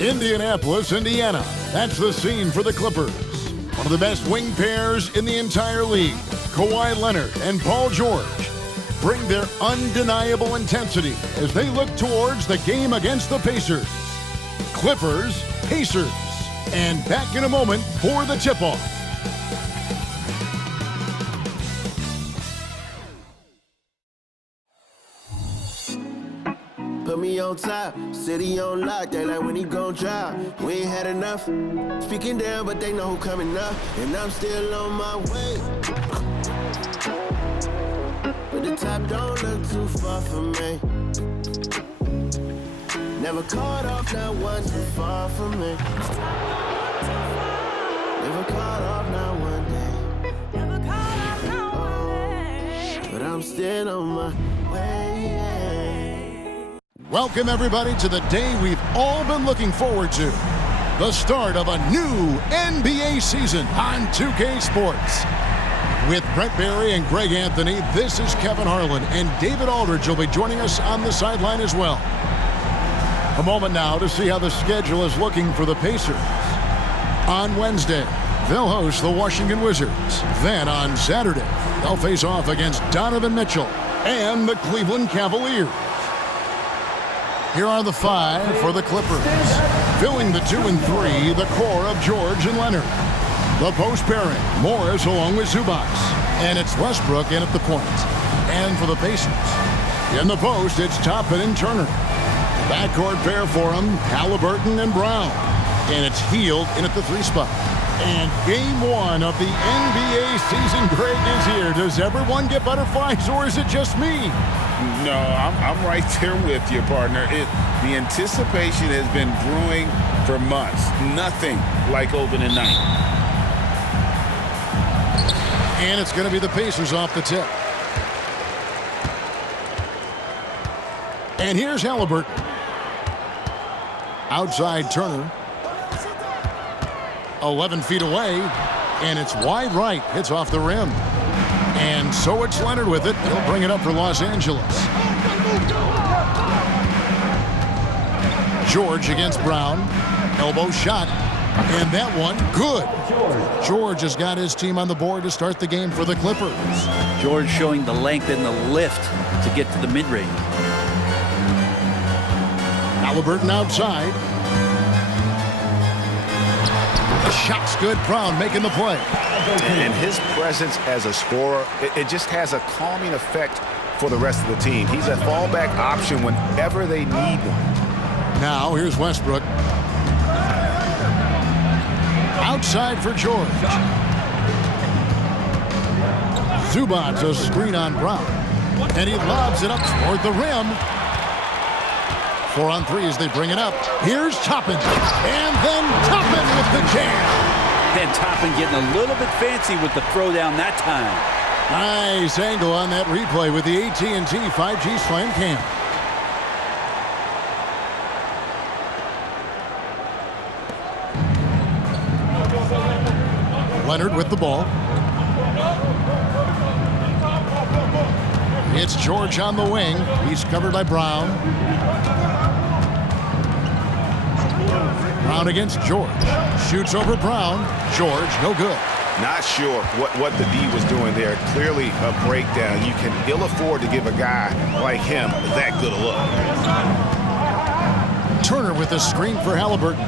Indianapolis, Indiana. That's the scene for the Clippers. One of the best wing pairs in the entire league, Kawhi Leonard and Paul George, bring their undeniable intensity as they look towards the game against the Pacers. Clippers, Pacers. And back in a moment for the tip-off. Put me on top, city on lock, they like when he gon' drop. We ain't had enough, speaking down, but they know who coming up, and I'm still on my way. But the top don't look too far from me. Never caught off, not one too far from me. Never caught off, not one day. Never caught off, not one day. But I'm still on my way. Welcome, everybody, to the day we've all been looking forward to. The start of a new NBA season on 2K Sports. With Brent Barry and Greg Anthony, this is Kevin Harlan, and David Aldridge will be joining us on the sideline as well. A moment now to see how the schedule is looking for the Pacers. On Wednesday, they'll host the Washington Wizards. Then on Saturday, they'll face off against Donovan Mitchell and the Cleveland Cavaliers. Here are the five for the Clippers. Filling the 2 and 3, the core of George and Leonard. The post pairing, Morris along with Zubac. And it's Westbrook in at the point. And for the Pacers, in the post, it's Toppin and Turner. Backcourt pair for them, Halliburton and Brown. And it's Hield in at the 3 spot. And game 1 of the NBA season, Greg, is here. Does everyone get butterflies, or is it just me? No, I'm right there with you, partner. The anticipation has been brewing for months. Nothing like opening night. And it's going to be the Pacers off the tip. And here's Halliburton. Outside Turner. 11 feet away. And it's wide right. Hits off the rim. And so it's Leonard with it. He'll bring it up for Los Angeles. George against Brown. Elbow shot. And that one, good. George has got his team on the board to start the game for the Clippers. George showing the length and the lift to get to the mid-range. Halliburton outside. The shot's good. Brown making the play. And his presence as a scorer, it just has a calming effect for the rest of the team. He's a fallback option whenever they need one. Now here's Westbrook. Outside for George. Zubac, a screen on Brown. And he lobs it up toward the rim. 4 on 3 as they bring it up. Here's Toppin. And then Toppin with the jam. And Toppin getting a little bit fancy with the throwdown that time. Nice angle on that replay with the AT&T 5G Slam Cam. Leonard with the ball. It's George on the wing. He's covered by Brown. Brown against George. Shoots over Brown. George, no good. Not sure what the D was doing there. Clearly a breakdown. You can ill afford to give a guy like him that good a look. Turner with a screen for Halliburton.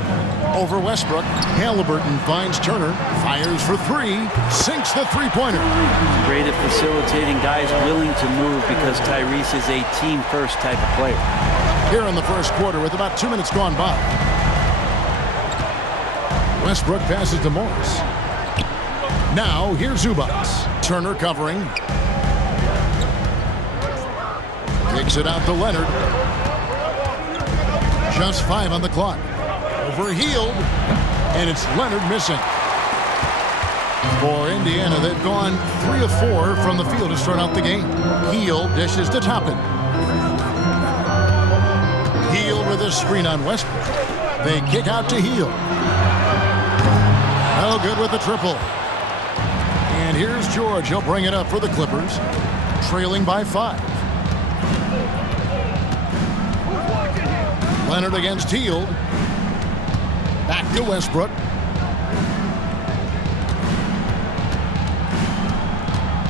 Over Westbrook. Halliburton finds Turner. Fires for 3. Sinks the three-pointer. Great at facilitating guys willing to move because Tyrese is a team-first type of player. Here in the first quarter with about 2 minutes gone by. Westbrook passes to Morris. Now, here's Zubac. Turner covering. Kicks it out to Leonard. Just 5 on the clock. Over Hield. And it's Leonard missing. For Indiana, they've gone 3 of 4 from the field to start out the game. Hield dishes to Toppin. Hield with a screen on Westbrook. They kick out to Hield. No good with the triple. And here's George. He'll bring it up for the Clippers. Trailing by 5. Leonard against Hield. Back to Westbrook.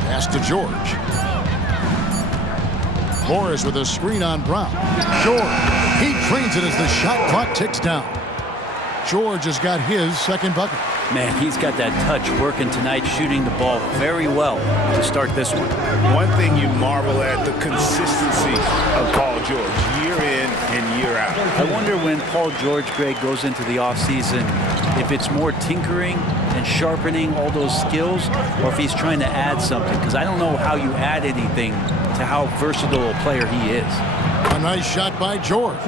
Pass to George. Morris with a screen on Brown. George, he trains it as the shot clock ticks down. George has got his second bucket. Man, he's got that touch working tonight, shooting the ball very well to start this one. One thing you marvel at, the consistency of Paul George, year in and year out. I wonder when Paul George, Greg, goes into the offseason, if it's more tinkering and sharpening all those skills, or if he's trying to add something, because I don't know how you add anything to how versatile a player he is. A nice shot by George.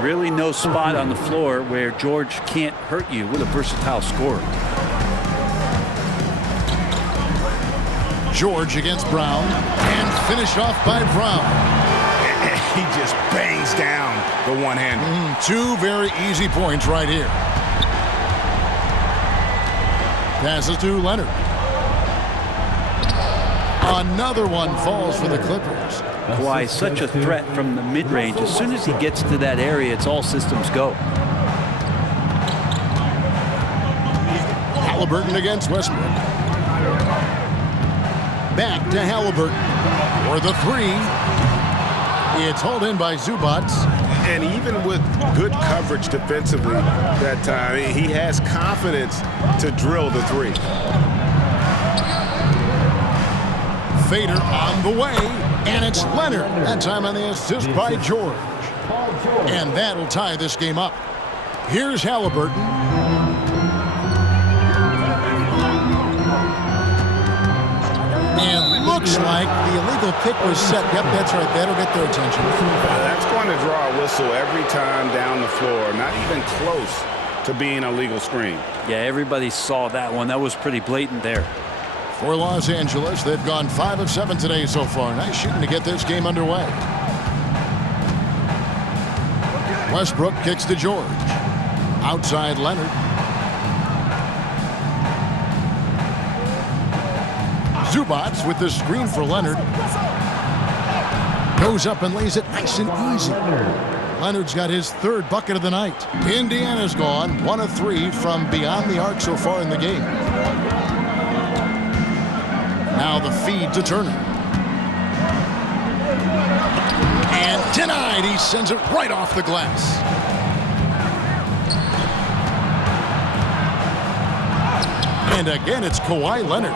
Really no spot on the floor where George can't hurt you with a versatile scorer. George against Brown, and finished off by Brown. He just bangs down the one-hander. Two very easy points right here. Passes to Leonard. Another one falls for the Clippers. Kawhi, such a threat from the mid-range. As soon as he gets to that area, it's all systems go. Halliburton against Westbrook. Back to Halliburton for the three. It's hauled in by Zubac. And even with good coverage defensively that time, he has confidence to drill the three. Fader on the way, and it's Leonard. That time on the assist by George. And that'll tie this game up. Here's Halliburton. And looks like the illegal pick was set. Yep, that's right. That'll get their attention. That's going to draw a whistle every time down the floor. Not even close to being a legal screen. Yeah, everybody saw that one. That was pretty blatant there. For Los Angeles, they've gone 5 of 7 today so far. Nice shooting to get this game underway. Westbrook kicks to George. Outside Leonard. Zubac with the screen for Leonard. Goes up and lays it nice and easy. Leonard's got his third bucket of the night. Indiana's gone 1 of 3 from beyond the arc so far in the game. Now the feed to Turner. And denied. He sends it right off the glass. And again, it's Kawhi Leonard.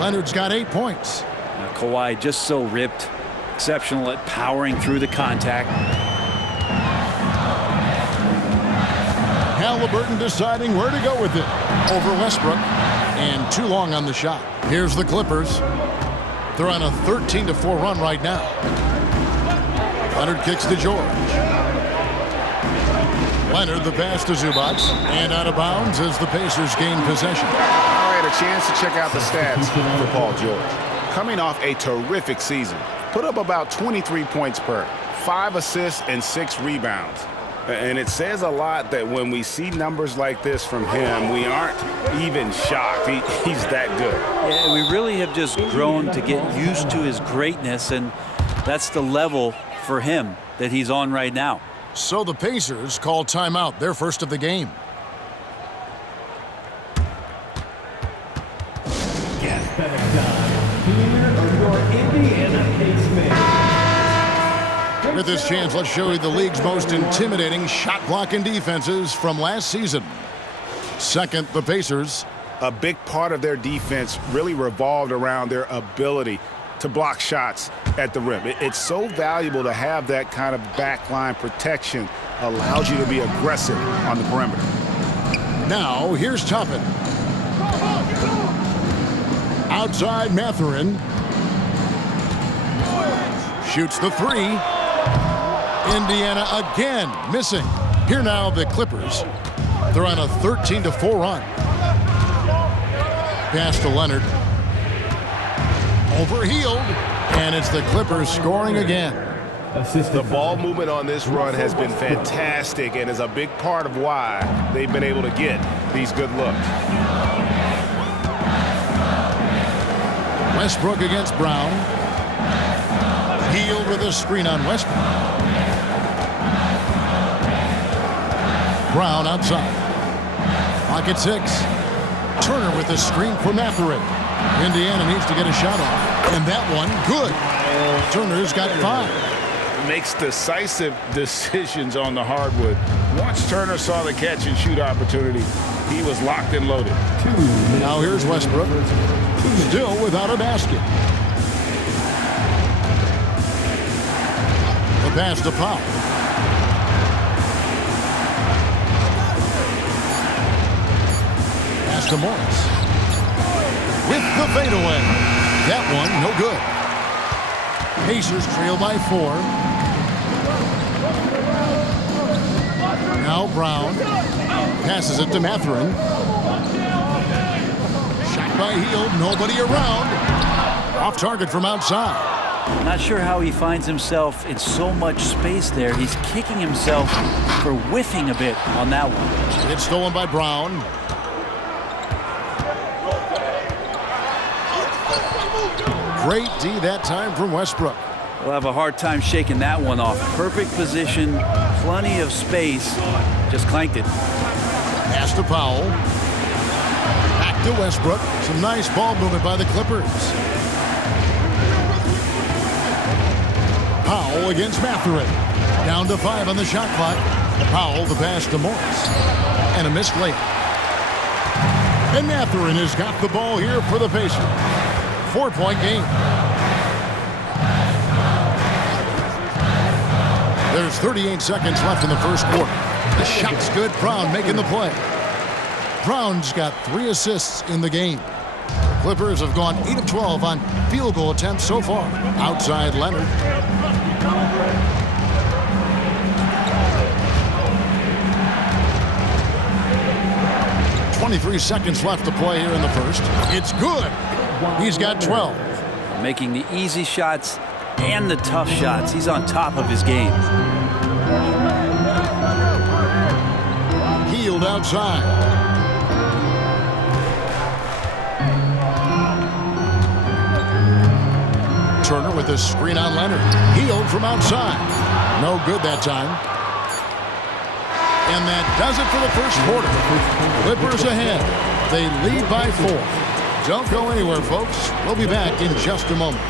Leonard's got 8 points. Now, Kawhi just so ripped. Exceptional at powering through the contact. Halliburton deciding where to go with it. Over Westbrook. And too long on the shot. Here's the Clippers. They're on a 13-4 run right now. Leonard kicks to George. Leonard the pass to Zubac. And out of bounds as the Pacers gain possession. I had a chance to check out the stats for Paul George. Coming off a terrific season. Put up about 23 points per, 5 assists and 6 rebounds. And it says a lot that when we see numbers like this from him, we aren't even shocked. He's that good. Yeah, we really have just grown to get used to his greatness, and that's the level for him that he's on right now. So the Pacers call timeout, their first of the game. With this chance, let's show you the league's most intimidating shot blocking defenses from last season. Second, the Pacers. A big part of their defense really revolved around their ability to block shots at the rim. It's so valuable to have that kind of backline protection. Allows you to be aggressive on the perimeter. Now, here's Toppin. Outside Mathurin. Shoots the three. Indiana again missing. Here now the Clippers. They're on a 13-4 run. Pass to Leonard. Overhealed. And it's the Clippers scoring again. The ball movement on this run has been fantastic and is a big part of why they've been able to get these good looks. Westbrook against Brown. Hield with a screen on Westbrook. Brown outside. Clock at 6. Turner with a screen for Mathurin. Indiana needs to get a shot off. And that one, good. Turner's got 5. Makes decisive decisions on the hardwood. Once Turner saw the catch and shoot opportunity, he was locked and loaded. Now here's Westbrook. Still without a basket. The pass to Powell. Pass to Morris. With the fadeaway. That one, no good. Pacers trail by 4. Now Brown. Passes it to Mathurin. Shot by Hield. Nobody around. Off target from outside. Not sure how he finds himself in so much space there. He's kicking himself for whiffing a bit on that one. It's stolen by Brown. Great D that time from Westbrook. We'll have a hard time shaking that one off. Perfect position, plenty of space. Just clanked it. Pass to Powell. Back to Westbrook. Some nice ball movement by the Clippers. Powell against Mathurin. Down to 5 on the shot clock. Powell the pass to Morris. And a missed layup. And Mathurin has got the ball here for the Pacers. 4-point game. There's 38 seconds left in the first quarter. The shot's good. Brown making the play. Brown's got 3 assists in the game. The Clippers have gone 8 of 12 on field goal attempts so far. Outside Leonard. .23 seconds left to play here in the first. It's good. He's got 12. Making the easy shots and the tough shots. He's on top of his game. Hield outside. Turner with a screen on Leonard. Hield from outside. No good that time. And that does it for the first quarter. Clippers ahead. They lead by 4. Don't go anywhere, folks. We'll be back in just a moment.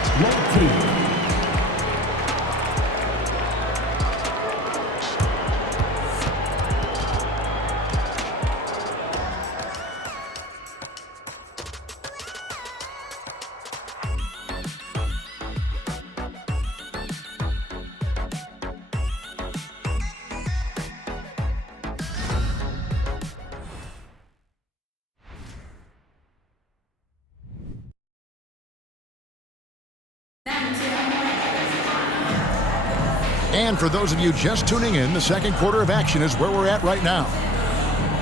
And for those of you just tuning in, the second quarter of action is where we're at right now.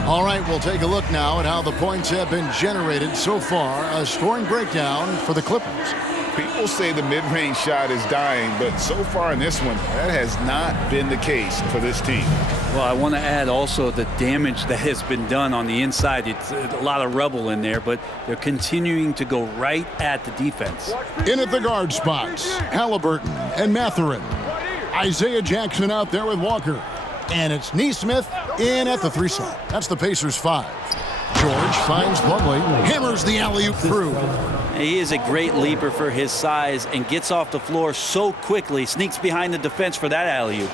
All right, we'll take a look now at how the points have been generated so far. A scoring breakdown for the Clippers. People say the mid-range shot is dying, but so far in this one, that has not been the case for this team. Well, I want to add also the damage that has been done on the inside. It's a lot of rubble in there, but they're continuing to go right at the defense. In at the guard spots, Halliburton and Mathurin. Isaiah Jackson out there with Walker. And it's Nesmith in at the 3 slot. That's the Pacers 5. George finds Plumlee, hammers the alley-oop through. He is a great leaper for his size and gets off the floor so quickly, sneaks behind the defense for that alley-oop.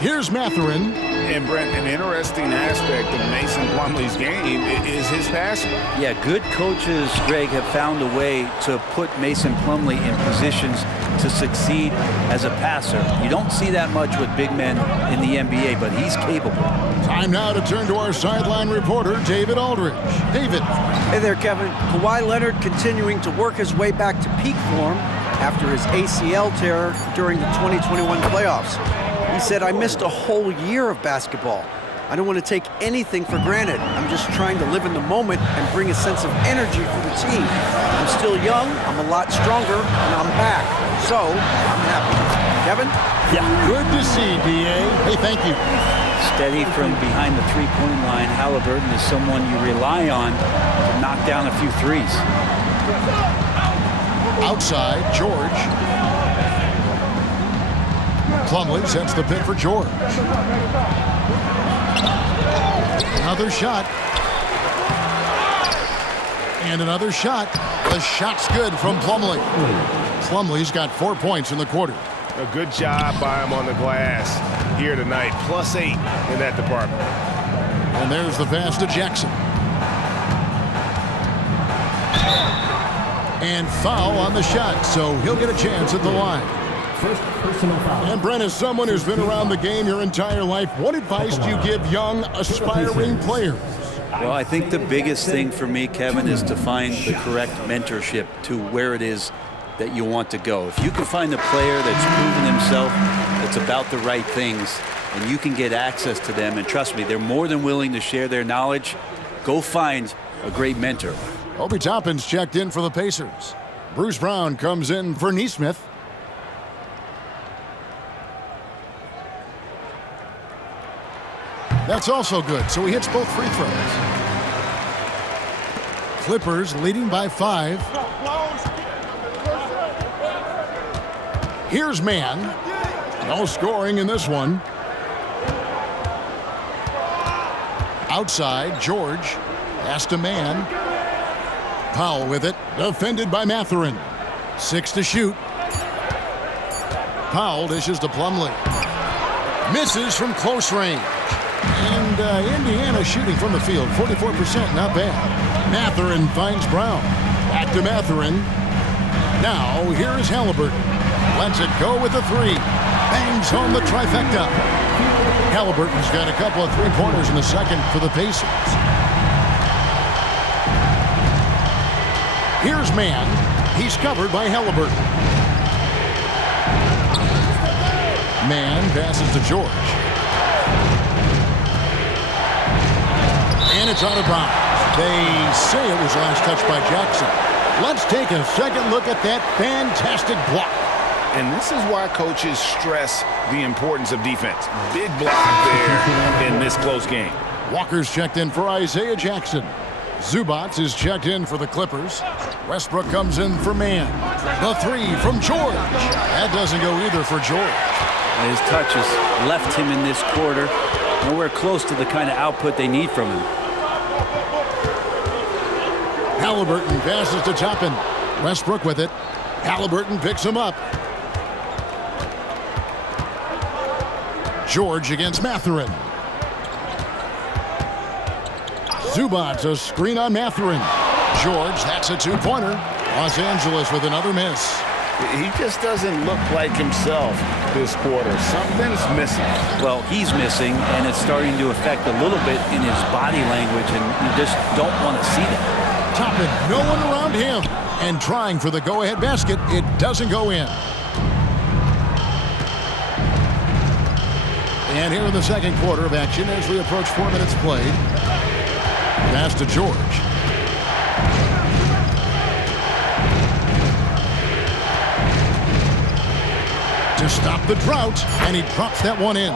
Here's Mathurin. And Brent, an interesting aspect of Mason Plumlee's game is his passing. Yeah, good coaches, Greg, have found a way to put Mason Plumlee in positions to succeed as a passer. You don't see that much with big men in the NBA, but he's capable. Time now to turn to our sideline reporter, David Aldridge. David. Hey there, Kevin. Kawhi Leonard continuing to work his way back to peak form after his ACL tear during the 2021 playoffs. He said, "I missed a whole year of basketball. I don't want to take anything for granted. I'm just trying to live in the moment and bring a sense of energy for the team. I'm still young, I'm a lot stronger, and I'm back. So, I'm happy." Kevin? Yeah, good to see, D.A. Hey, thank you. Steady from behind the three-point line. Halliburton is someone you rely on to knock down a few threes. Outside, George. Plumlee sets the pick for George. Another shot. And another shot. The shot's good from Plumlee. Plumlee's got 4 points in the quarter. A good job by him on the glass here tonight. +8 in that department. And there's the pass to Jackson. And foul on the shot, so he'll get a chance at the line. First personal foul. And Brent, as someone who's been around the game your entire life, what advice do you give young, aspiring players? Well, I think the biggest thing for me, Kevin, is to find the correct mentorship to where it is that you want to go. If you can find a player that's proven himself, that's about the right things, and you can get access to them, and trust me, they're more than willing to share their knowledge, go find a great mentor. Obi Toppin's checked in for the Pacers. Bruce Brown comes in for Nesmith. That's also good, so he hits both free throws. Clippers leading by 5. Here's Mann. No scoring in this one. Outside, George. Pass to Mann. Powell with it. Defended by Mathurin. 6 to shoot. Powell dishes to Plumlee. Misses from close range. And Indiana shooting from the field. 44%, not bad. Mathurin finds Brown. Back to Mathurin. Now, here is Halliburton. Lets it go with a 3. Bangs home the trifecta. Halliburton's got a couple of three-pointers in the second for the Pacers. Here's Mann. He's covered by Halliburton. Mann passes to George. And it's out of bounds. They say it was last touched by Jackson. Let's take a second look at that fantastic block. And this is why coaches stress the importance of defense. Big block there in this close game. Walker's checked in for Isaiah Jackson. Zubats is checked in for the Clippers. Westbrook comes in for Mann. The 3 from George. That doesn't go either for George. His touch has left him in this quarter. Nowhere close to the kind of output they need from him. Halliburton passes to Toppin. Westbrook with it. Halliburton picks him up. George against Mathurin. Zubats a screen on Mathurin. George, that's a 2-pointer. Los Angeles with another miss. He just doesn't look like himself this quarter. Something's missing. Well, he's missing, and it's starting to affect a little bit in his body language, and you just don't want to see that. Toppin, no one around him. And trying for the go-ahead basket, it doesn't go in. And here in the second quarter of action as we approach 4 minutes played. Pass to George. To stop the drought, and he drops that one in.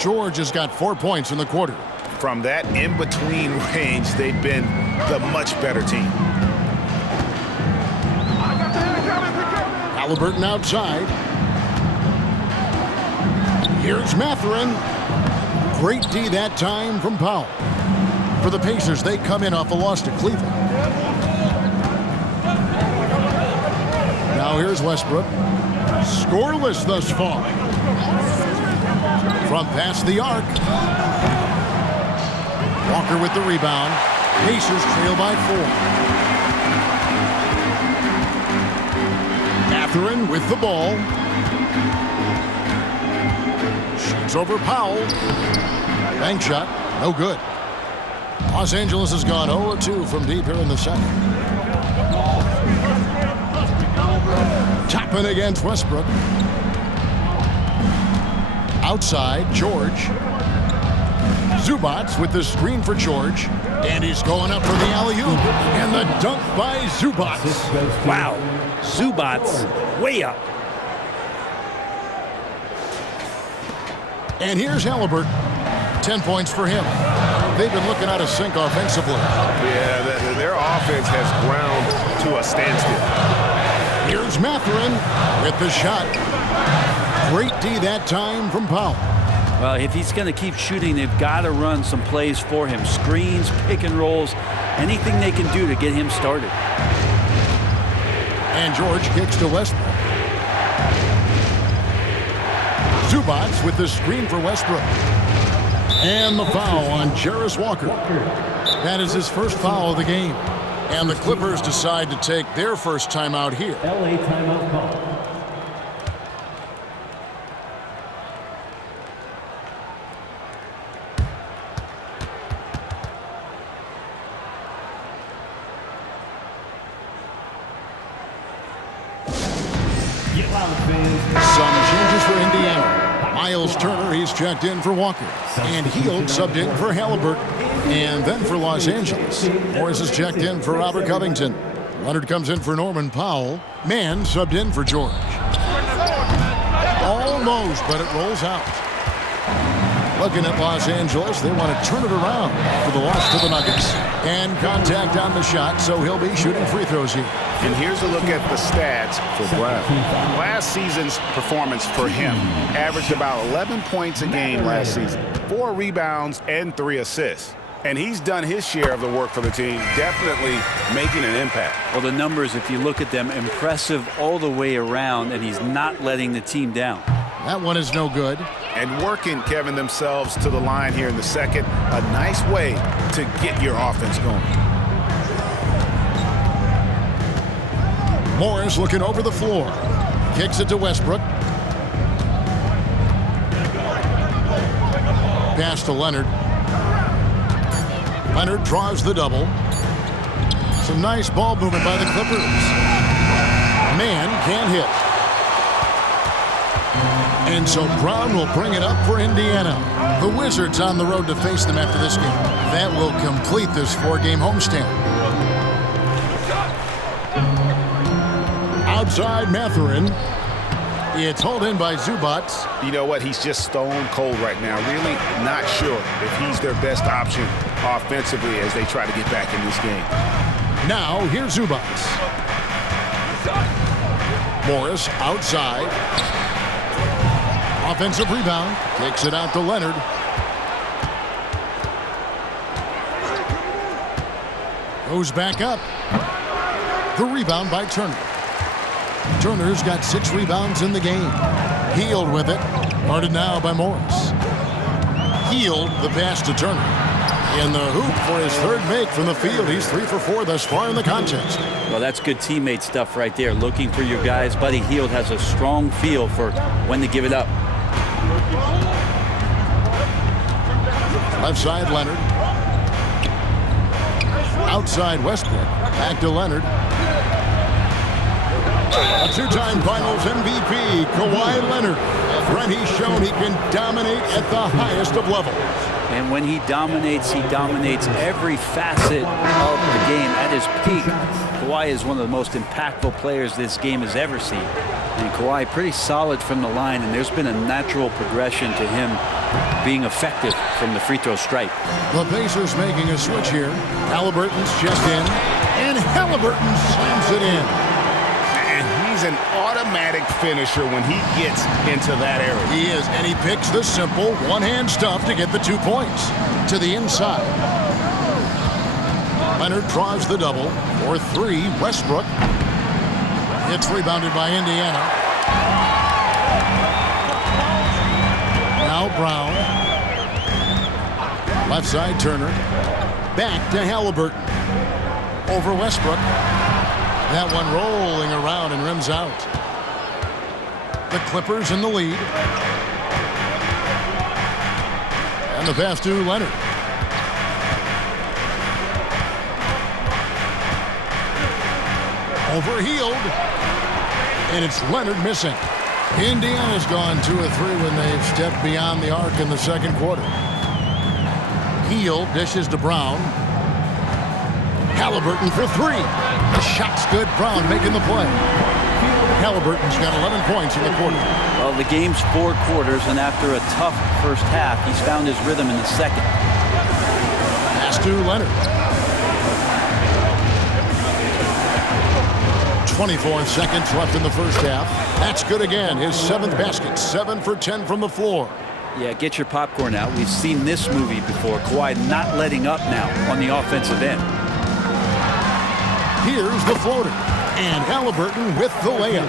George has got 4 points in the quarter. From that in-between range, they've been the much better team. Halliburton outside. Here's Mathurin. Great D that time from Powell. For the Pacers, they come in off a loss to Cleveland. Now here's Westbrook. Scoreless thus far. From past the arc. Walker with the rebound. Pacers trail by 4. Mathurin with the ball. Shoots over Powell. Bank shot, no good. Los Angeles has gone 0-2 from deep here in the second. Toppin against Westbrook. Outside, George. Zubats with the screen for George. And he's going up for the alley-oop. And the dunk by Zubats. Wow. Zubats way up. And here's Halliburton. 10 points for him. They've been looking out of sync offensively. Yeah, their offense has ground to a standstill. Here's Mathurin with the shot. Great D that time from Powell. Well, if he's going to keep shooting, they've got to run some plays for him. Screens, pick and rolls, anything they can do to get him started. And George kicks to Westbrook. Zubac with the screen for Westbrook. And the foul on Jarace Walker. That is his first foul of the game. And the Clippers decide to take their first timeout here. LA timeout call. Some changes for Indiana. Miles Turner, he's checked in for Walker. And Hield subbed in for Halliburton. And then for Los Angeles, Morris is checked in for Robert Covington. Leonard comes in for Norman Powell. Mann subbed in for George. Almost, but it rolls out. Looking at Los Angeles, they want to turn it around after the loss to the Nuggets. And contact on the shot, so he'll be shooting free throws here. And here's a look at the stats for Brown. Last season's performance for him averaged about 11 points a game last season, 4 rebounds and 3 assists. And he's done his share of the work for the team, definitely making an impact. Well, the numbers, if you look at them, impressive all the way around, and he's not letting the team down. That one is no good. And working, Kevin, themselves to the line here in the second. A nice way to get your offense going. Morris looking over the floor. Kicks it to Westbrook. Pass to Leonard. Leonard draws the double. Some nice ball movement by the Clippers. Mann can't hit. And so Brown will bring it up for Indiana. The Wizards on the road to face them after this game. That will complete this 4-game homestand. Outside Mathurin. It's hauled in by Zubac. You know what? He's just stone cold right now. Really not sure if he's their best option offensively as they try to get back in this game. Now, here's Zubac. Morris outside. Offensive rebound. Takes it out to Leonard. Goes back up. The rebound by Turner. Turner's got 6 rebounds in the game. Hield with it. Guarded now by Morris. Hield the pass to Turner. In the hoop for his third make from the field. He's 3 for 4 thus far in the contest. Well, that's good teammate stuff right there. Looking for your guys. Buddy Hield has a strong feel for when to give it up. Left side, Leonard. Outside, Westbrook. Back to Leonard. A 2-time Finals MVP, Kawhi Leonard. Friend, he's shown he can dominate at the highest of levels. And when he dominates every facet of the game at his peak. Kawhi is one of the most impactful players this game has ever seen. And Kawhi pretty solid from the line, and there's been a natural progression to him being effective from the free throw stripe. The Pacers making a switch here. Halliburton's checked in, and Halliburton slams it in. He's an automatic finisher when he gets into that area. He is, and he picks the simple one-hand stuff to get the 2 points. To the inside. Leonard draws the double. For 3, Westbrook. It's rebounded by Indiana. Now Brown. Left side, Turner. Back to Halliburton. Over Westbrook. That one rolling around and rims out. The Clippers in the lead. And the pass to Leonard. Over Hield. And it's Leonard missing. Indiana's gone 2 of 3 when they've stepped beyond the arc in the second quarter. Hield dishes to Brown. Halliburton for 3. The shot's good. Brown making the play. Halliburton's got 11 points in the quarter. Well, the game's 4 quarters, and after a tough first half, he's found his rhythm in the second. Pass to Leonard. 24 seconds left in the first half. That's good again. His 7th basket. 7 for 10 from the floor. Yeah, get your popcorn out. We've seen this movie before. Kawhi not letting up now on the offensive end. Here's the floater. And Halliburton with the layup.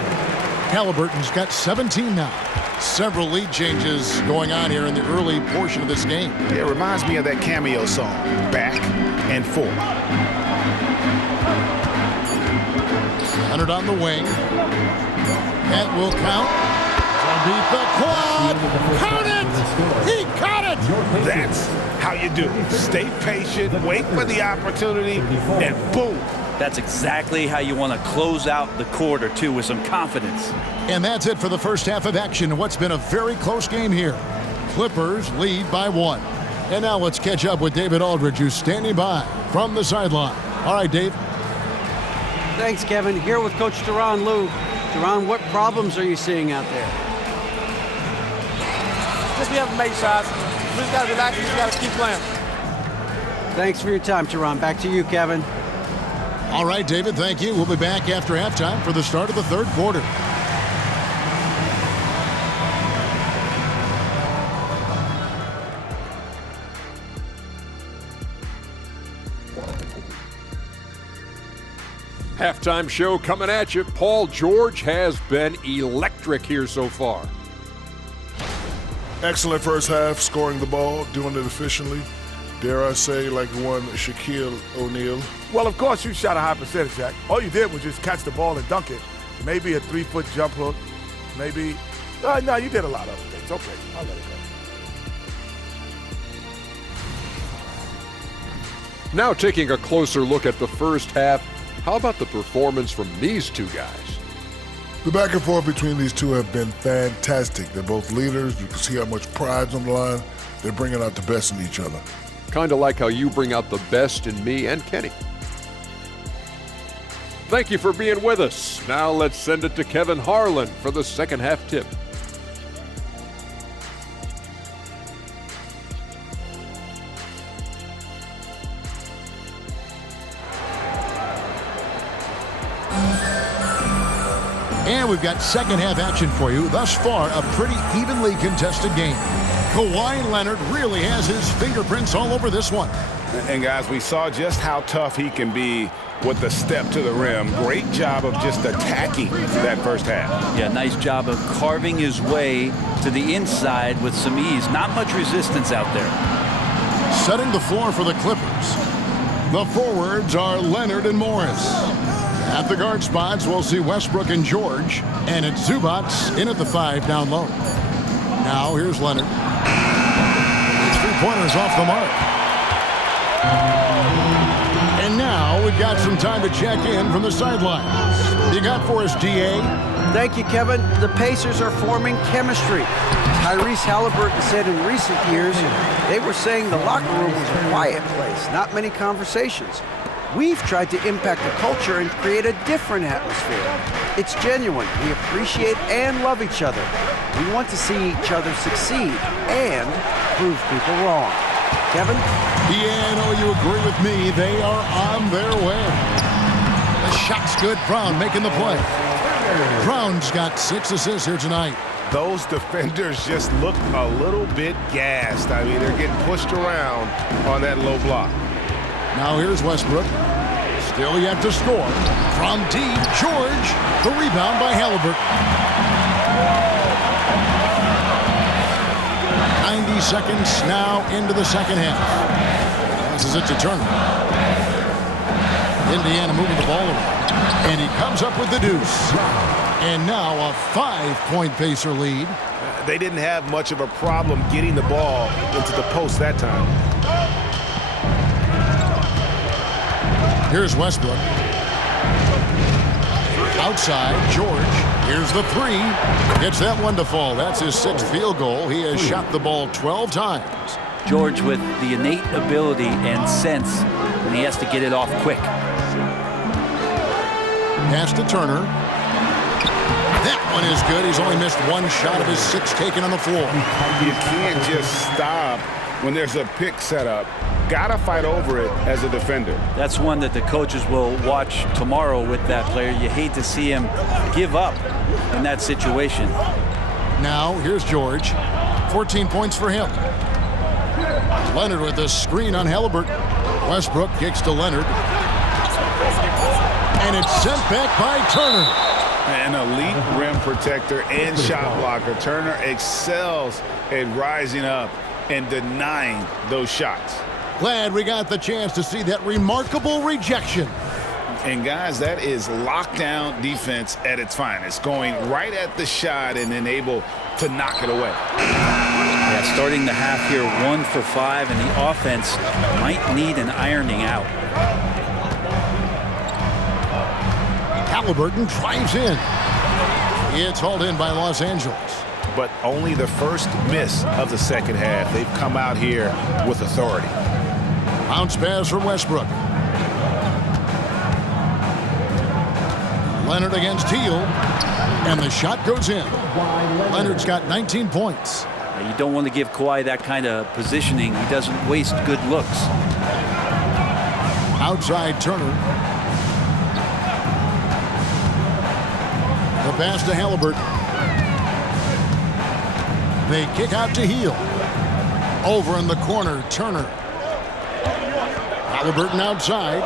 Halliburton's got 17 now. Several lead changes going on here in the early portion of this game. It reminds me of that Cameo song, Back and Forth. Leonard on the wing. That will count. Beat the quad. Count it! He caught it! That's how you do it. Stay patient, wait for the opportunity, and boom. That's exactly how you want to close out the quarter, too, with some confidence. And that's it for the first half of action in what's been a very close game here. Clippers lead by 1. And now let's catch up with David Aldridge, who's standing by from the sideline. All right, Dave. Thanks, Kevin. Here with Coach Tyronn Lue. Tyronn, what problems are you seeing out there? Just we haven't made shots. We just got to relax. We just got to keep playing. Thanks for your time, Tyronn. Back to you, Kevin. All right, David, thank you. We'll be back after halftime for the start of the third quarter. Halftime show coming at you. Paul George has been electric here so far. Excellent first half, scoring the ball, doing it efficiently. Dare I say, like one Shaquille O'Neal. Well, of course, you shot a high percentage, Jack. All you did was just catch the ball and dunk it. Maybe a 3-foot jump hook. Maybe. No, you did a lot of things. Okay, I'll let it go. Now taking a closer look at the first half, how about the performance from these two guys? The back and forth between these two have been fantastic. They're both leaders. You can see how much pride's on the line. They're bringing out the best in each other. Kind of like how you bring out the best in me and Kenny. Thank you for being with us. Now let's send it to Kevin Harlan for the second half tip. And we've got second half action for you. Thus far, a pretty evenly contested game. Kawhi Leonard really has his fingerprints all over this one. And guys, we saw just how tough he can be with the step to the rim. Great job of just attacking that first half. Yeah, nice job of carving his way to the inside with some ease. Not much resistance out there. Setting the floor for the Clippers. The forwards are Leonard and Morris. At the guard spots, we'll see Westbrook and George. And it's Zubats in at the 5 down low. Now here's Leonard. His three-pointers off the mark. And now we've got some time to check in from the sidelines. You got for us, DA? Thank you, Kevin. The Pacers are forming chemistry. Tyrese Halliburton said in recent years they were saying the locker room was a quiet place, not many conversations. We've tried to impact the culture and create a different atmosphere. It's genuine. We appreciate and love each other. We want to see each other succeed and prove people wrong. Kevin? Yeah, I know you agree with me. They are on their way. The shot's good. Brown making the play. Brown's got 6 assists here tonight. Those defenders just look a little bit gassed. I mean, they're getting pushed around on that low block. Now here's Westbrook. Still yet to score. From deep, George. The rebound by Halliburton. 90 seconds now into the second half. Passes it to Turner. Indiana moving the ball around. And he comes up with the deuce. And now a 5-point Pacer lead. They didn't have much of a problem getting the ball into the post that time. Here's Westbrook. Outside, George. Here's the 3. Gets that one to fall. That's his 6th field goal. He has shot the ball 12 times. George with the innate ability and sense when he has to get it off quick. Pass to Turner. That one is good. He's only missed one shot of his 6 taken on the floor. You can't just stop when there's a pick set up. Gotta fight over it as a defender. That's one that the coaches will watch tomorrow with that player. You hate to see him give up in that situation. Now, here's George. 14 points for him. Leonard with a screen on Halliburton. Westbrook kicks to Leonard. And it's sent back by Turner. An elite rim protector and shot blocker. Turner excels at rising up and denying those shots. Glad we got the chance to see that remarkable rejection. And guys, that is lockdown defense at its finest. Going right at the shot and then able to knock it away. Yeah, starting the half here 1 for 5, and the offense might need an ironing out. Halliburton drives in. It's hauled in by Los Angeles. But only the first miss of the second half. They've come out here with authority. Bounce pass from Westbrook. Leonard against Hield, and the shot goes in. Leonard's got 19 points. You don't want to give Kawhi that kind of positioning. He doesn't waste good looks. Outside Turner. The pass to Halliburton. They kick out to Hield. Over in the corner, Turner. Halliburton outside.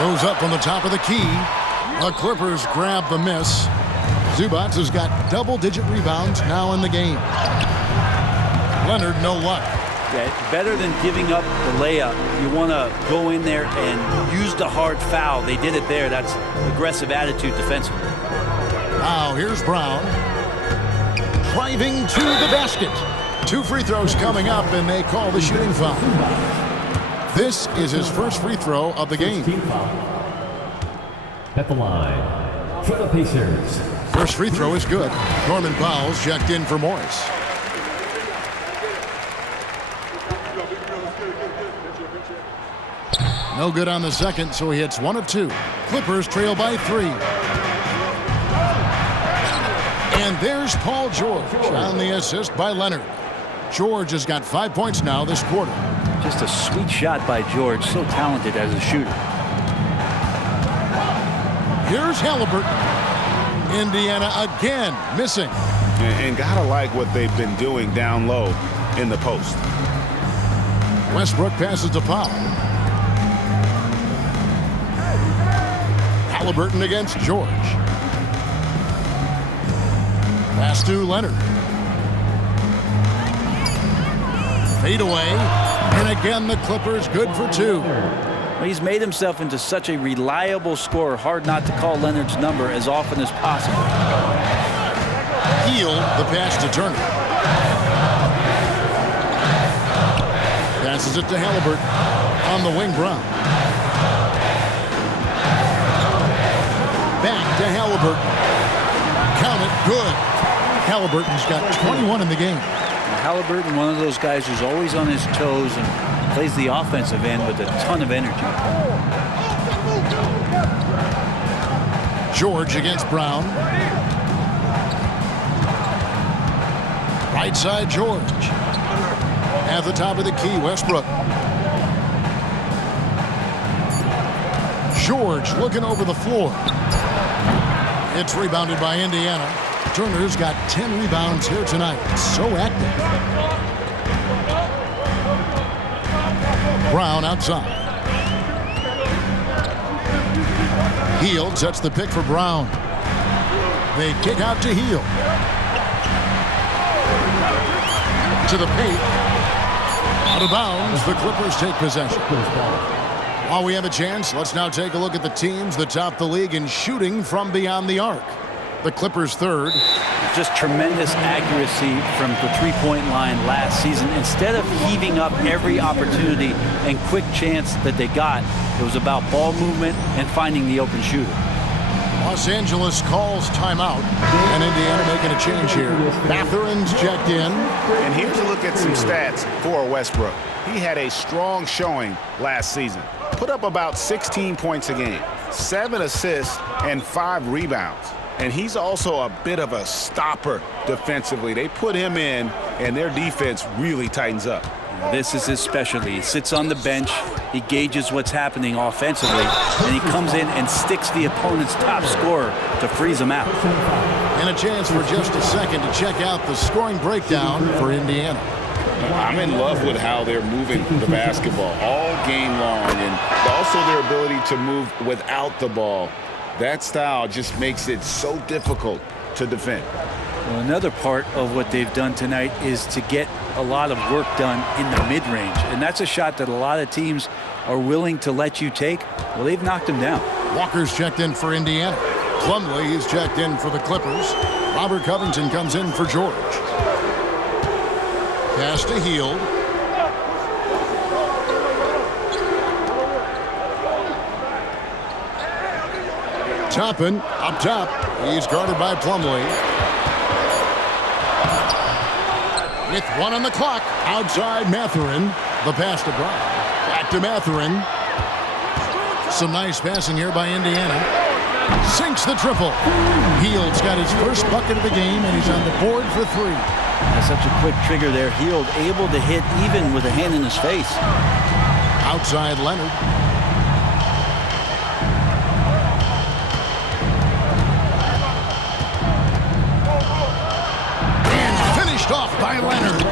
Goes up from the top of the key. The Clippers grab the miss. Zubac has got double-digit rebounds now in the game. Leonard, no luck. Yeah, better than giving up the layup, you want to go in there and use the hard foul. They did it there. That's aggressive attitude defensively. Now here's Brown. Driving to the basket. 2 free throws coming up, and they call the shooting foul. This is his first free throw of the game. At the line for the Pacers. First free throw is good. Norman Powell's checked in for Morris. No good on the second, so he hits 1 of 2. Clippers trail by 3. And there's Paul George on the assist by Leonard. George has got 5 points now this quarter. Just a sweet shot by George. So talented as a shooter. Here's Halliburton. Indiana again missing. And gotta like what they've been doing down low in the post. Westbrook passes to Powell. Halliburton against George. Pass to Leonard. Fade away. And again, the Clippers good for 2. Well, he's made himself into such a reliable scorer. Hard not to call Leonard's number as often as possible. Hield the pass to Turner. Passes it to Halliburton. On the wing, Brown. Back to Halliburton. Count it, good. Halliburton's got 21 in the game. Halliburton, one of those guys who's always on his toes and plays the offensive end with a ton of energy. George against Brown. Right side, George. At the top of the key, Westbrook. George looking over the floor. It's rebounded by Indiana. Turner's got 10 rebounds here tonight. So active. Brown outside. Hield sets the pick for Brown. They kick out to Hield. To the paint. Out of bounds, the Clippers take possession. While we have a chance, let's now take a look at the teams that top the league in shooting from beyond the arc. The Clippers third. Just tremendous accuracy from the three-point line last season. Instead of heaving up every opportunity and quick chance that they got, it was about ball movement and finding the open shooter. Los Angeles calls timeout, and Indiana making a change here. Mathurin's checked in. And here's a look at some stats for Westbrook. He had a strong showing last season. Put up about 16 points a game, 7 assists, and 5 rebounds. And he's also a bit of a stopper defensively. They put him in, and their defense really tightens up. This is his specialty. He sits on the bench, he gauges what's happening offensively, and he comes in and sticks the opponent's top scorer to freeze him out. And a chance for just a second to check out the scoring breakdown for Indiana. I'm in love with how they're moving the basketball all game long, and also their ability to move without the ball. That style just makes it so difficult to defend. Well, another part of what they've done tonight is to get a lot of work done in the mid-range. And that's a shot that a lot of teams are willing to let you take. Well, they've knocked them down. Walker's checked in for Indiana. Plumlee is checked in for the Clippers. Robert Covington comes in for George. Pass to Hield. Toppin up top. He's guarded by Plumlee. With 1 on the clock, outside Mathurin. The pass to Brown. Back to Mathurin. Some nice passing here by Indiana. Sinks the triple. Hield's got his first bucket of the game, and he's on the board for 3. That's such a quick trigger there. Hield able to hit even with a hand in his face. Outside Leonard. Off by Leonard.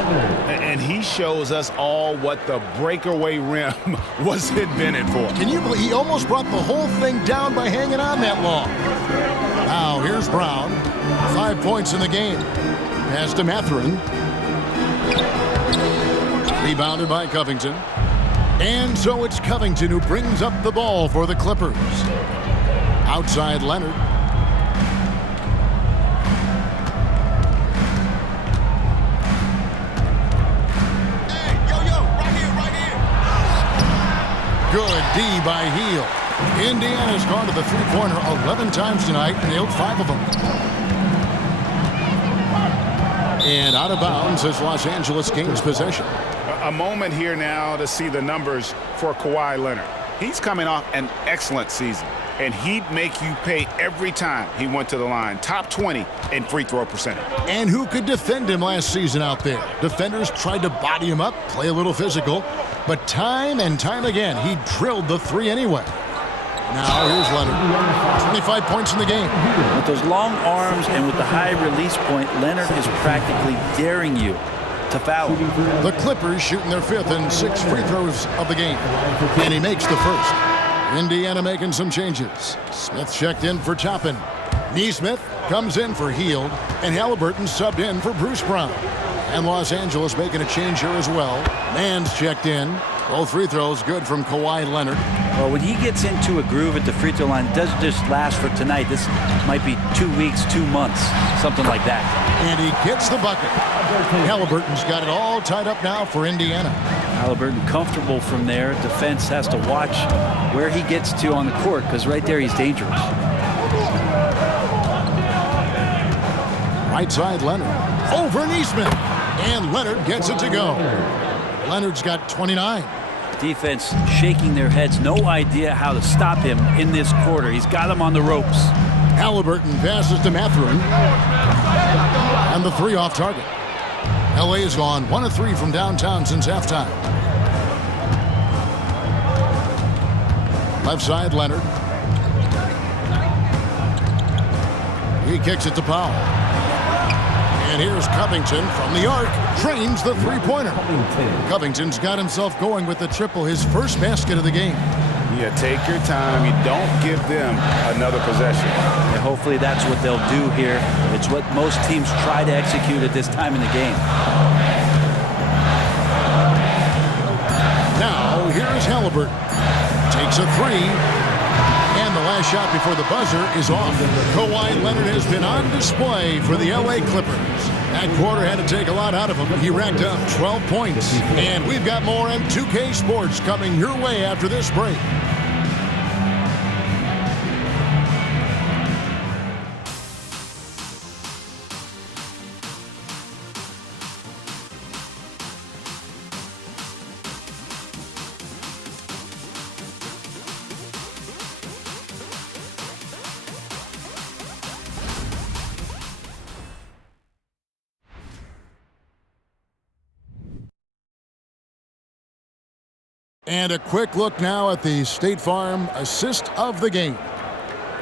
And he shows us all what the breakaway rim was invented for. Can you believe he almost brought the whole thing down by hanging on that long? Now here's Brown. 5 points in the game. Pass to Mathurin. Rebounded by Covington. And so it's Covington who brings up the ball for the Clippers. Outside Leonard. Good D by Hield. Indiana's gone to the three-pointer 11 times tonight, nailed 5 of them. And out of bounds as Los Angeles gains possession. A moment here now to see the numbers for Kawhi Leonard. He's coming off an excellent season, and he'd make you pay every time he went to the line. Top 20 in free throw percentage. And who could defend him last season out there? Defenders tried to body him up, play a little physical, but time and time again, he drilled the 3 anyway. Now here's Leonard. 25 points in the game. With those long arms and with the high release point, Leonard is practically daring you to foul. The Clippers shooting their 5th and 6th free throws of the game. And he makes the first. Indiana making some changes. Smith checked in for Toppin. Nesmith comes in for Hield. And Halliburton subbed in for Bruce Brown. And Los Angeles making a change here as well. Mann's checked in. Both free throws good from Kawhi Leonard. Well, when he gets into a groove at the free throw line, it doesn't just last for tonight. This might be 2 weeks, 2 months, something like that. And he gets the bucket. Halliburton's got it all tied up now for Indiana. Halliburton comfortable from there. Defense has to watch where he gets to on the court, because right there he's dangerous. Right side Leonard. Over Nesmith. And Leonard gets it to go. Leonard's got 29. Defense shaking their heads. No idea how to stop him in this quarter. He's got him on the ropes. Halliburton passes to Mathurin. And the 3 off target. LA has gone 1 of 3 from downtown since halftime. Left side, Leonard. He kicks it to Powell. And here's Covington from the arc. Drains the three-pointer. Covington's got himself going with the triple, his first basket of the game. Yeah, take your time. You don't give them another possession. And hopefully that's what they'll do here. It's what most teams try to execute at this time in the game. Now, here's Halliburton. Takes a 3. And the last shot before the buzzer is off. Kawhi Leonard has been on display for the LA Clippers. That quarter had to take a lot out of him. He racked up 12 points. And we've got more M2K Sports coming your way after this break. And a quick look now at the State Farm assist of the game.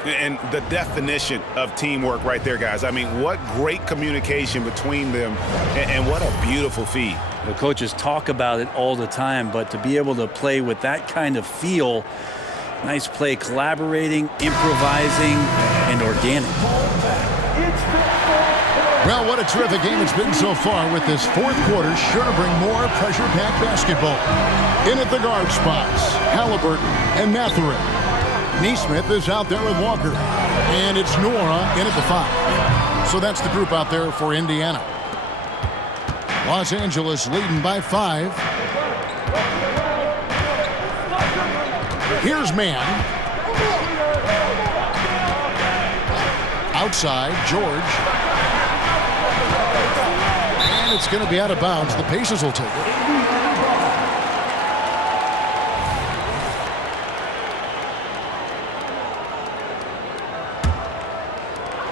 And the definition of teamwork right there, guys. I mean, what great communication between them, and what a beautiful feed. The coaches talk about it all the time, but to be able to play with that kind of feel, nice play, collaborating, improvising, and organic. Well, what a terrific game it's been so far, with this fourth quarter sure to bring more pressure-packed basketball. In at the guard spots, Halliburton and Mathurin. Neesmith is out there with Walker. And it's Nora in at the 5. So that's the group out there for Indiana. Los Angeles leading by 5. Here's Mann. Outside, George. And it's going to be out of bounds. The Pacers will take it.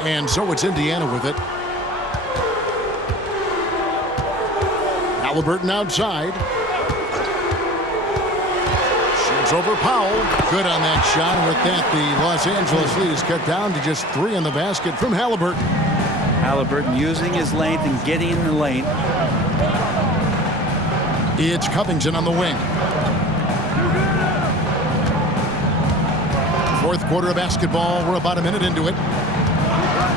And so it's Indiana with it. Halliburton outside. Shoots over Powell. Good on that shot. And with that, the Los Angeles lead is cut down to just 3 in the basket from Halliburton. Halliburton using his length and getting in the lane. It's Covington on the wing. Fourth quarter of basketball. We're about a minute into it.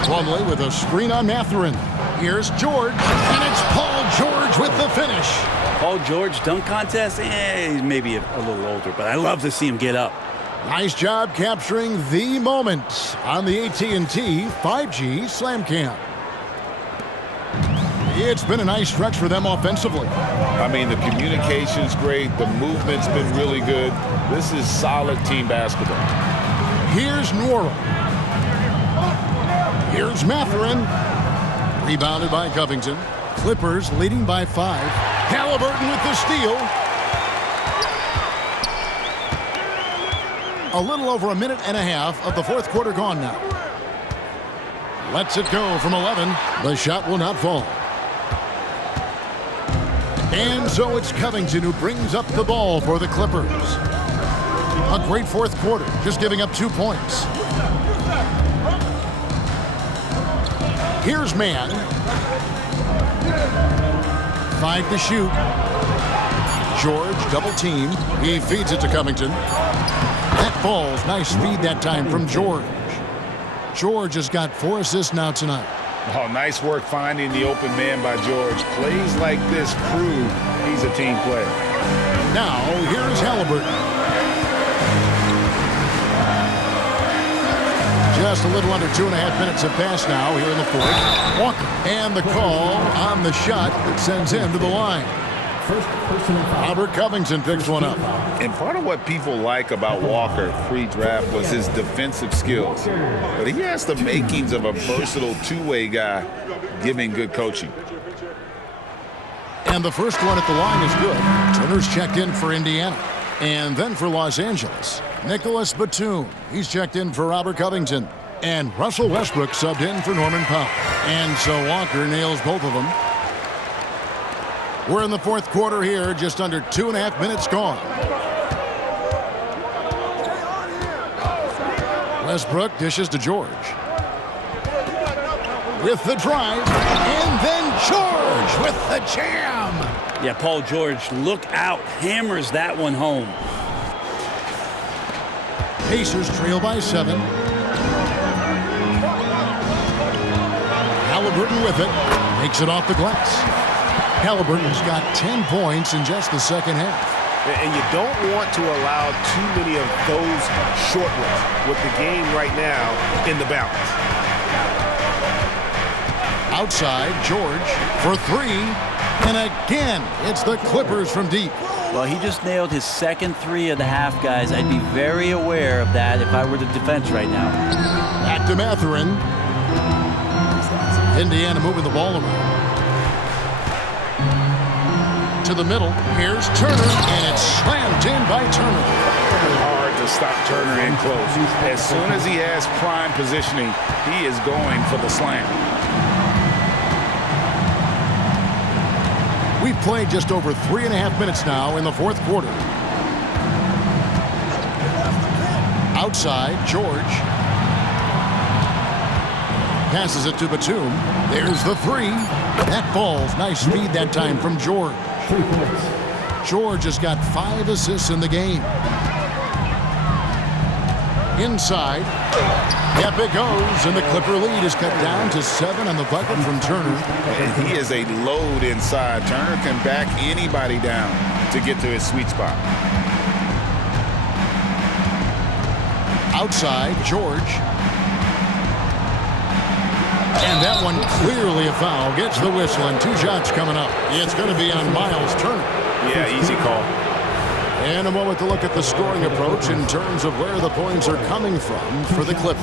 Plumlee with a screen on Mathurin. Here's George, and it's Paul George with the finish. Paul George dunk contest? He's maybe a little older, but I love to see him get up. Nice job capturing the moment on the AT&T 5G Slam Cam. It's been a nice stretch for them offensively. I mean, the communication's great. The movement's been really good. This is solid team basketball. Here's Nora. Here's Mathurin. Rebounded by Covington. Clippers leading by 5. Halliburton with the steal. A little over a minute and a half of the fourth quarter gone now. Lets it go from 11. The shot will not fall. And so it's Covington who brings up the ball for the Clippers. A great fourth quarter, just giving up 2 points. Here's Mann. 5 to shoot. George double team. He feeds it to Covington. That falls. Nice feed that time from George. George has got 4 assists now tonight. Oh, nice work finding the open man by George. Plays like this prove he's a team player. Now, here's Halliburton. Just a little under 2.5 minutes have passed now here in the fourth. Walker. And the call on the shot that sends him to the line. Robert Covington picks one up. And part of what people like about Walker pre-draft was his defensive skills. But he has the makings of a versatile two-way guy giving good coaching. And the first one at the line is good. Turner's checked in for Indiana. And then for Los Angeles, Nicholas Batum. He's checked in for Robert Covington. And Russell Westbrook subbed in for Norman Powell. And so Walker nails both of them. We're in the fourth quarter here, just under 2.5 minutes gone. Westbrook dishes to George. With the drive, and then George with the jam. Yeah, Paul George, look out, hammers that one home. Pacers trail by 7. Halliburton with it, makes it off the glass. Halliburton's got 10 points in just the second half. And you don't want to allow too many of those short ones with the game right now in the balance. Outside, George for 3. And again, it's the Clippers from deep. Well, he just nailed his second 3 of the half, guys. I'd be very aware of that if I were the defense right now. Back to Mathurin. Indiana moving the ball around. To the middle. Here's Turner, and it's slammed in by Turner. Hard to stop Turner in close. As soon as he has prime positioning, he is going for the slam. We've played just over 3.5 minutes now in the fourth quarter. Outside, George. Passes it to Batum. There's the three. That falls. Nice speed that time from George. 3 points. George has got 5 assists in the game. Inside. Yep, it goes, and the Clipper lead is cut down to 7 on the bucket from Turner. And he is a load inside. Turner can back anybody down to get to his sweet spot. Outside, George. And that one clearly a foul. Gets the whistle, and 2 shots coming up. It's going to be on Miles Turner. Yeah, easy call. And a moment to look at the scoring approach in terms of where the points are coming from for the Clippers.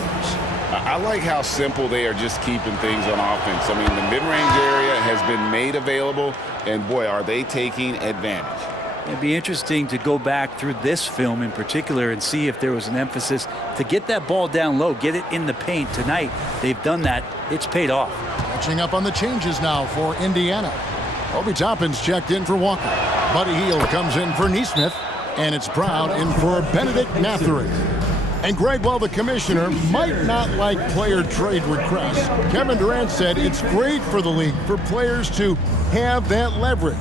I like how simple they are just keeping things on offense. I mean, the mid-range area has been made available, and boy, are they taking advantage. It'd be interesting to go back through this film in particular and see if there was an emphasis to get that ball down low, get it in the paint. Tonight, they've done that. It's paid off. Catching up on the changes now for Indiana. Obi Toppin's checked in for Walker. Buddy Hield comes in for Nesmith. And it's Brown in for Benedict Mathurin. And Greg, while the commissioner might not like player trade requests, Kevin Durant said it's great for the league for players to have that leverage.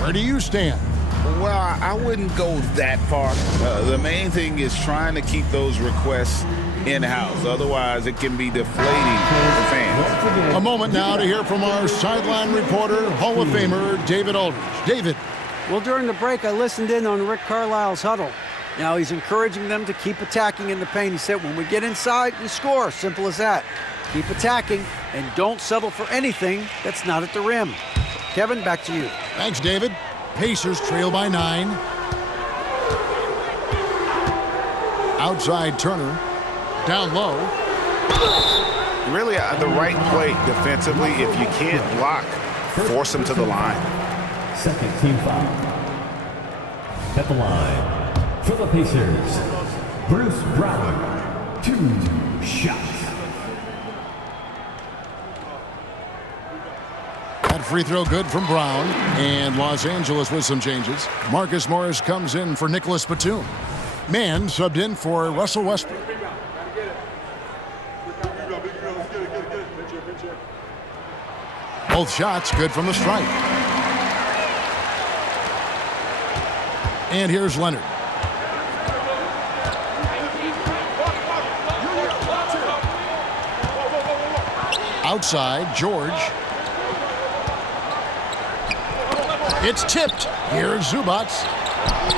Where do you stand? Well, I wouldn't go that far. The main thing is trying to keep those requests in-house. Otherwise, it can be deflating for fans. A moment now to hear from our sideline reporter, Hall of Famer David Aldridge. David. Well, during the break, I listened in on Rick Carlisle's huddle. Now he's encouraging them to keep attacking in the paint. He said, when we get inside, you score. Simple as that. Keep attacking and don't settle for anything that's not at the rim. Kevin, back to you. Thanks, David. Pacers trail by 9. Outside Turner. Down low. Really, the right play defensively. If you can't block, force them to the line. Second team foul. At the line for the Pacers, Bruce Brown, 2 shots. That free throw good from Brown. And Los Angeles with some changes. Marcus Morris comes in for Nicholas Batum. Mann subbed in for Russell Westbrook. Both shots good from the stripe. And here's Leonard. Outside, George. It's tipped. Here's Zubats.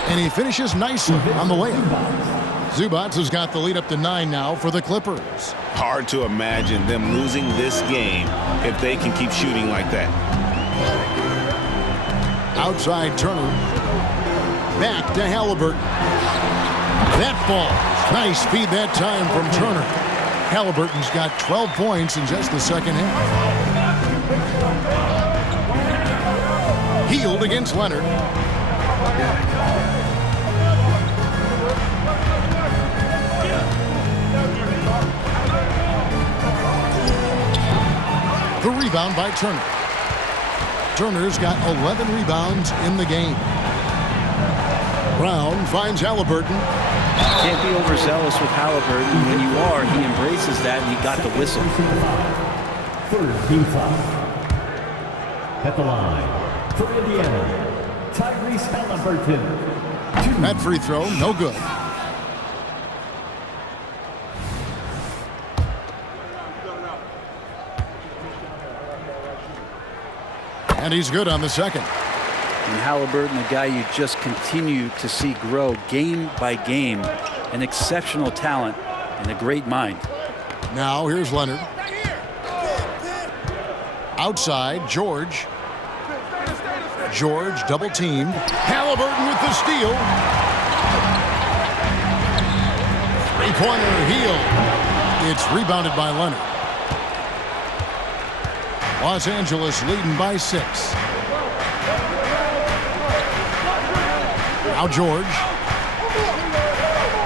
And he finishes nicely on the layup. Zubats has got the lead up to 9 now for the Clippers. Hard to imagine them losing this game if they can keep shooting like that. Outside Turner. Back to Halliburton. That falls. Nice speed that time from Turner. Halliburton's got 12 points in just the second half. Hield against Leonard. The rebound by Turner. Turner's got 11 rebounds in the game. Brown finds Halliburton. Can't be overzealous with Halliburton. When you are, he embraces that, and he got the whistle. Third team foul. At the line for Indiana, Tyrese Halliburton. That free throw, no good. And he's good on the second. And Halliburton, a guy you just continue to see grow game by game, an exceptional talent and a great mind. Now here's Leonard. Outside, George. George double teamed. Halliburton with the steal. Three-pointer, Hield. It's rebounded by Leonard. Los Angeles leading by 6. Now George.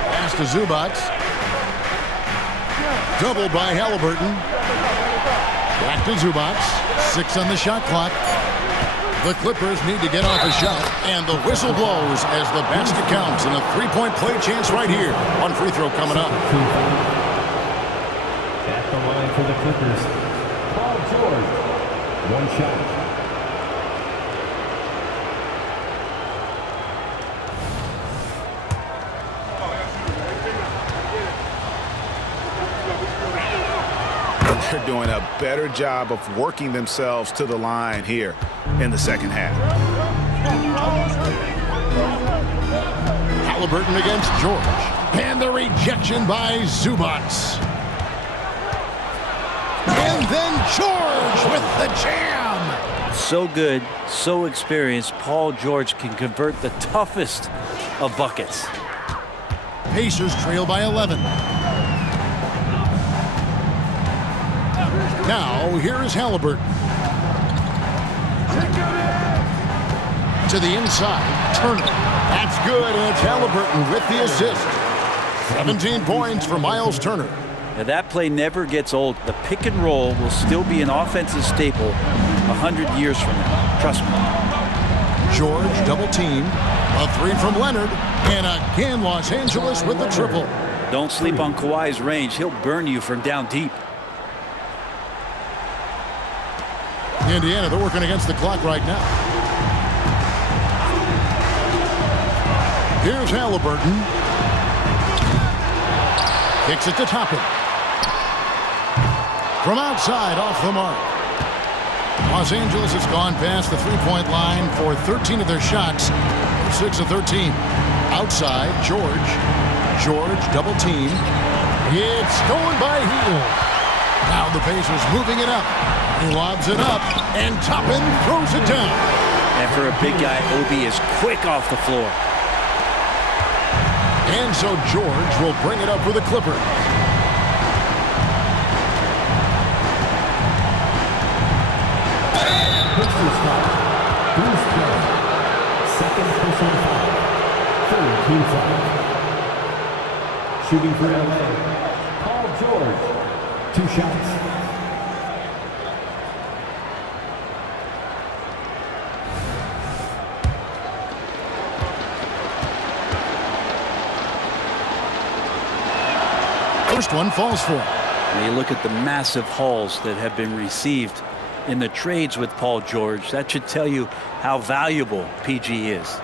Pass to Zubats. Double by Halliburton. Back to Zubats. 6 on the shot clock. The Clippers need to get off a shot. And the whistle blows as the basket counts. And a three-point play chance right here. One free throw coming up. At the line for the Clippers, Paul George. 1 shot. They're doing a better job of working themselves to the line here in the second half. Haliburton against George. And the rejection by Zubac. And then George with the jam. So good, so experienced, Paul George can convert the toughest of buckets. Pacers trail by 11. Now, here is Haliburton. To the inside, Turner. That's good, and it's Haliburton with the assist. 17 points for Miles Turner. Now that play never gets old. The pick and roll will still be an offensive staple 100 years from now. Trust me. George double team. A three from Leonard. And again, Los Angeles with the triple. Don't sleep on Kawhi's range. He'll burn you from down deep. Indiana, they're working against the clock right now. Here's Haliburton. Kicks it to Toppin. From outside, off the mark. Los Angeles has gone past the three-point line for 13 of their shots. 6 of 13. Outside, George. George, double team. It's stolen by Hield. Now the Pacers moving it up. He lobs it up, and Toppin throws it down. And for a big guy, Obi is quick off the floor. And so George will bring it up for the Clippers. Pistons foul. Bruce Brown. Second personal foul. Third team foul. Shooting for LA, Paul George. 2 shots. First one falls for him. When you look at the massive hauls that have been received in the trades with Paul George, that should tell you how valuable PG is.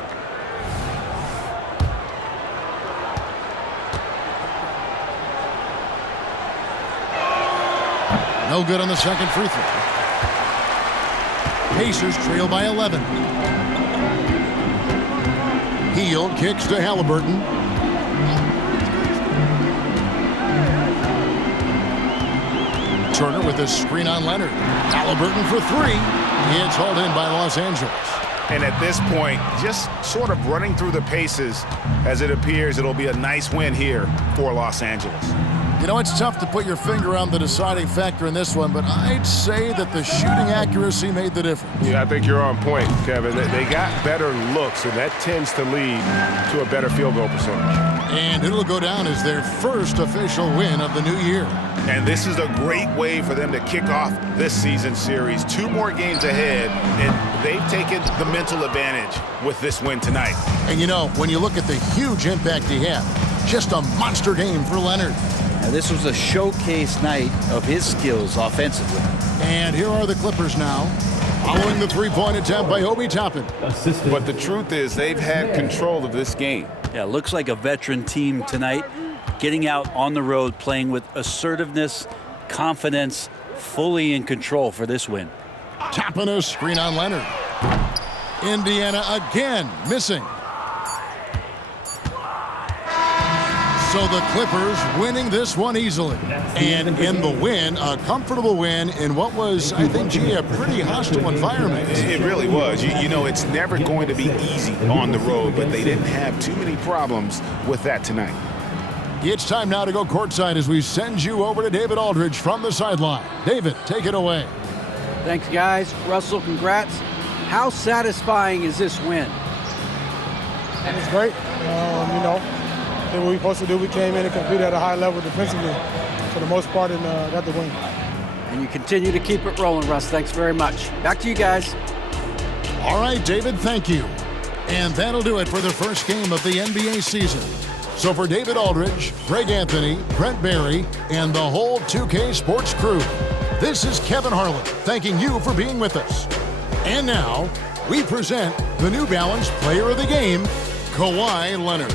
No good on the second free throw. Pacers trail by 11. Hield kicks to Haliburton. Turner with a screen on Leonard. Haliburton for 3. It's hauled in by Los Angeles. And at this point, just sort of running through the paces, as it appears it'll be a nice win here for Los Angeles. You know, it's tough to put your finger on the deciding factor in this one, but I'd say that the shooting accuracy made the difference. Yeah, I think you're on point, Kevin. They got better looks, and that tends to lead to a better field goal percentage. And it'll go down as their first official win of the new year. And this is a great way for them to kick off this season series. 2 more games ahead, and they've taken the mental advantage with this win tonight. And you know, when you look at the huge impact he had, just a monster game for Leonard. Now, this was a showcase night of his skills offensively. And here are the Clippers now, following the three-point attempt by Obi Toppin. But the truth is, they've had control of this game. Yeah, looks like a veteran team tonight, getting out on the road, playing with assertiveness, confidence, fully in control for this win. Toppin a screen on Leonard. Indiana again missing. So the Clippers winning this one easily. And in the win, a comfortable win in what was, I think, a pretty hostile environment. It really was. You know, it's never going to be easy on the road, but they didn't have too many problems with that tonight. It's time now to go courtside as we send you over to David Aldridge from the sideline. David, take it away. Thanks, guys. Russell, congrats. How satisfying is this win? It's great. You know, did what we were supposed to do. We came in and competed at a high level defensively for the most part and got the win. And you continue to keep it rolling, Russ. Thanks very much. Back to you guys. All right, David, thank you. And that'll do it for the first game of the NBA season. So for David Aldridge, Greg Anthony, Brent Barry, and the whole 2K Sports crew, this is Kevin Harlan thanking you for being with us. And now, we present the New Balance Player of the Game, Kawhi Leonard.